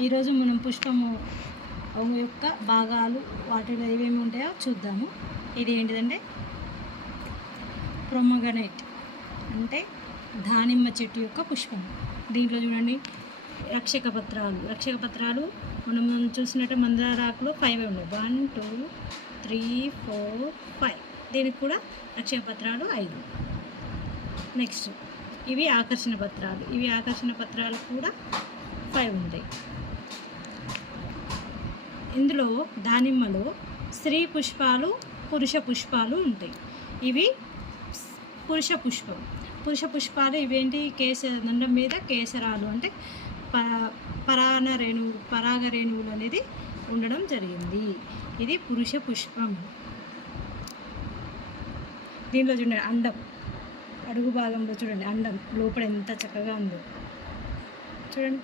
ఈరోజు మనం పుష్పము యొక్క భాగాలు వాటిలో ఏమేమి ఉంటాయో చూద్దాము. ఇది ఏంటిదంటే ప్రొమోగనేట్ అంటే దానిమ్మ చెట్టు యొక్క పుష్పం. దీంట్లో చూడండి రక్షక పత్రాలు మనం చూసినట్టు మందారాకులో 5 ఉన్నాయి. 1 2 3 4 5. దీనికి కూడా రక్షక పత్రాలు 5. నెక్స్ట్ ఇవి ఆకర్షణ పత్రాలు కూడా 5 ఉంటాయి. ఇందులో దానిమ్మలో స్త్రీ పుష్పాలు పురుష పుష్పాలు ఉంటాయి. ఇవి పురుష పుష్పాలు ఇవేంటి దండం మీద కేసరాలు అంటే పరాగ రేణువులు అనేది ఉండడం జరిగింది. ఇది పురుష పుష్పం. దీనిలో చూడండి అండం, అడుగు భాగంలో చూడండి అండం లోపల ఎంత చక్కగా ఉందో చూడండి.